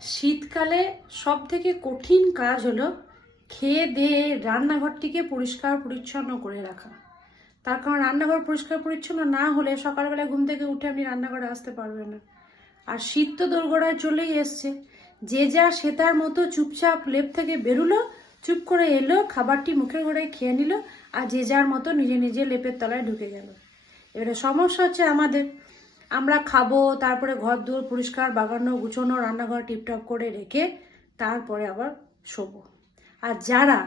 শীতকালে সব থেকে কঠিন কাজ হলো খেয়ে দিয়ে রান্নাঘরটিকে পরিষ্কার পরিচ্ছন্ন করে রাখা। তার কারণ রান্নাঘর পরিষ্কার পরিচ্ছন্ন না হলে সকালবেলা ঘুম থেকে উঠে আপনি রান্নাঘরে আসতে পারবেন না। আর শীত তো দোরগোড়ায় চলেই এসছে, যে যা সে তার মতো চুপচাপ লেপ থেকে বেরুলো, চুপ করে এলো, খাবারটি মুখের গোড়ায় খেয়ে নিল, আর যে যার মতো নিজে নিজে লেপের তলায় ঢুকে গেল। এবারে সমস্যা হচ্ছে আমাদের, আমরা খাবো, তারপরে ঘর দুয়ার পরিষ্কার বাগানো গুছানো রান্নাঘর টিপটপ করে রেখে তারপরে আবার শোবো। আর যারা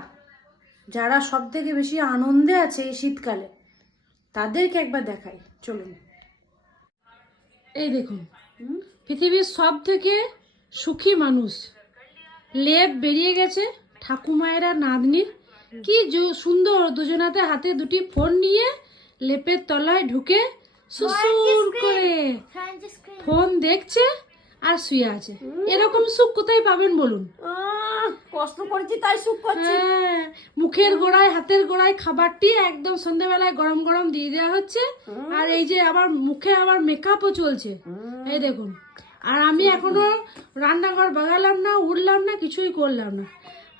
যারা সব থেকে বেশি আনন্দে আছে এই শীতকালে, তাদেরকে একবার দেখাই, চলুন। এই দেখুন, পৃথিবীর সব থেকে সুখী মানুষ, লেপ বেরিয়ে গেছে ঠাকুমায়েরা নাতনির, কি সুন্দর দুজনাতে হাতে দুটি ফোন নিয়ে লেপের তলায় ঢুকে সুসুর করে ফোন দেখছে আর শুয়ে আছে। এরকম সুখ কোথায় পাবেন বলুন? কষ্ট করেছি তাই সুখ করছি। হ্যাঁ, মুখের গোড়ায় হাতের গোড়ায় খাবারটি একদম সন্ধ্যাবেলায় গরম গরম দিয়ে দেওয়া হচ্ছে, আর এই যে আবার মুখে আবার মেকআপও চলছে, এই দেখুন। আর আমি এখনো রান্নাঘর বাগালাম না, উঠলাম না, কিছুই করলাম না।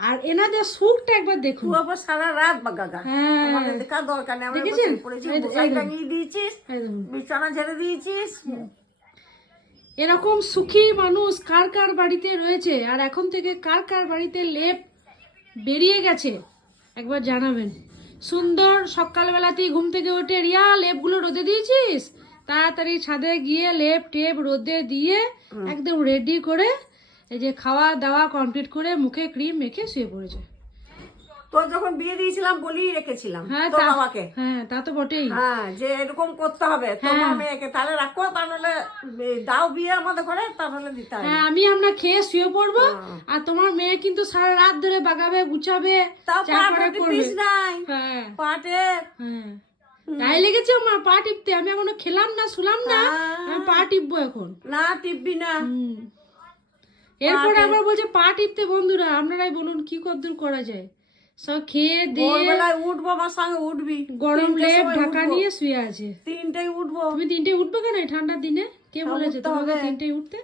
আর এনাদের সুখটা একবার দেখুন। সারা রাত বাগাগা। হ্যাঁ, দেখা দরকার নেই, আমরা দেখেছেন? পড়েছি, মশাই টাঙিয়ে দিয়েছিস, বিছানা ঝেড়ে দিয়েছিস। এরকম সুখী মানুষ কার কার বাড়িতে রয়েছে, আর এখন থেকে কার কার বাড়িতে লেপ বেরিয়ে গেছে একবার জানাবেন। সুন্দর সকালবেলাতেই ঘুম থেকে উঠে, রিয়া লেপগুলো রোদে দিয়েছিস, তাড়াতাড়ি ছাদে গিয়ে লেপ টেপ রোদে দিয়ে একদম রেডি করে এই যে খাওয়া দাওয়া কমপ্লিট করে মুখে ক্রিম মেখে শুয়ে পড়েছে। তোর যখন বিয়ে দিয়েছিলাম বলেই রেখেছিলাম হ্যাঁ, তোর বাবাকে। হ্যাঁ, তা তো বটেই। হ্যাঁ, যে এরকম করতে হবে তোমার মেয়েকে, তাহলে রাখো, তাহলে দাও বিয়ে আমাদের ঘরে, তাহলে দিতে হবে। হ্যাঁ, আমরা খেয়ে শুয়ে পড়বো, আর তোমার মেয়ে কিন্তু সারা রাত ধরে বাগাবে গুছাবে, তাও চারপাড়ে করবে। নাই হ্যাঁ, পাটে। হ্যাঁ, তাই লেগেছে আমার পা টিপতে। আমি এখনো খেলাম না, শুলাম না, আমি পা টিপবো এখন। না টিপবি না। এরপরে আবার বলছে পা টিপতে। বন্ধুরা, আপনারাই বলুন কি কদ্দূর করা যায়। সব খেয়ে দিয়ে উঠবো, আমার সঙ্গে উঠবি। গরম লেপ ঢাকা নিয়ে শুয়ে আছে। 3টায় উঠবো। তুমি 3টায় উঠবে কেন ঠান্ডার দিনে? কে বলেছে তোমাকে 3টায় উঠতে?